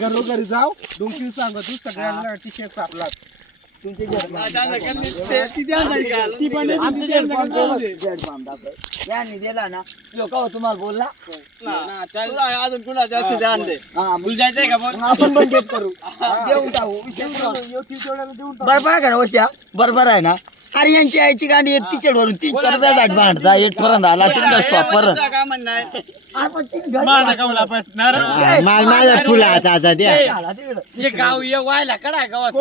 घरोघरी जाऊ 2-3 सांगतो सगळ्यांना टी शर्ट सापला तुमचे दिला ना लोक तुम्हाला बोलला अजून कुणाच्या आपण पण डेट करू देऊन टाकू बरोबर का वर्षा बरोबर आहे ना अरे यांची आईची गाडी एक टी शर्ट वरून 300 रुपयासाठी भांडता एक पर्यंत आला तुमच्या स्टॉप पर्यंत काय म्हणणार आपण तीन घरी माझा कवला बसणार माझा फुला आता द्या आला तिकडं. हे गाव ये व्हायला कडा गावात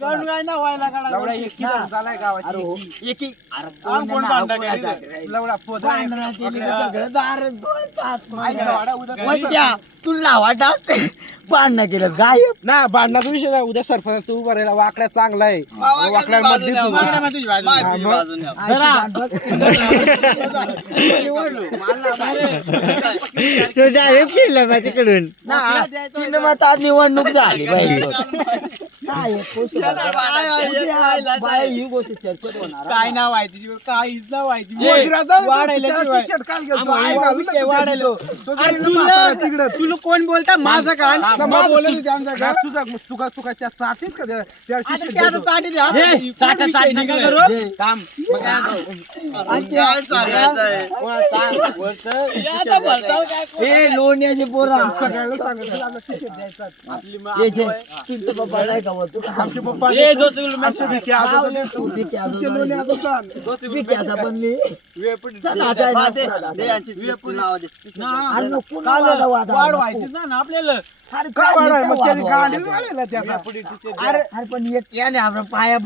गण काय ना व्हायला काढा एकी ना. झालाय अरे गावाची हो एकी अरे कोण कोण भांडण नाव केली कोणाचं? रे? लवडा पोत भांडणं केली तर सगळं दार दोन तास आईचा वाडा उद्या वैद्या, तुला वाटत भांडणं केलं गायब ना भांडणाचा विषय नाही उद्या सरपंच तू उभा राहिला वाकड्या चांगला आहे वाकड्या मध्ये तू. तो डायरेक्ट केला मग तिकडून ना तीन मत आज निवडणूक झाली बाई काय आहे, कोणती बाई, ही गोष्ट चर्चेत होणार काय नाव आहे तुझी काहीच नाव आहे तुझी मोगऱ्याचा वाढायला त्याला शिवाय. t-shirt काल घेतो. आम्हाला आई विषय बाजूला तिकडे वाढायला. घेतो. तो अरे गेला म्हातारा तिकडे. तुला कोण बोलता माझं कान आता मग बोलत होती आमच्या घरात, तुका त्या चाटीत का त्या t-shirt घेतो. ए लोण्याचे पोरा सगळ्यांना सांगितलं आम्हाला t-shirt द्यायचा. तुमचं पप्पा नाही का तू आमचे पप्पा आमचे भिके आजोबा. तुमचे लोणी आजोबा. बनली वाढ व्हायची ना आपल्याला काय वाढ आहे? मग त्याची गाडी वाढायला त्याचा. अरे पण एक याने आपल्या पाया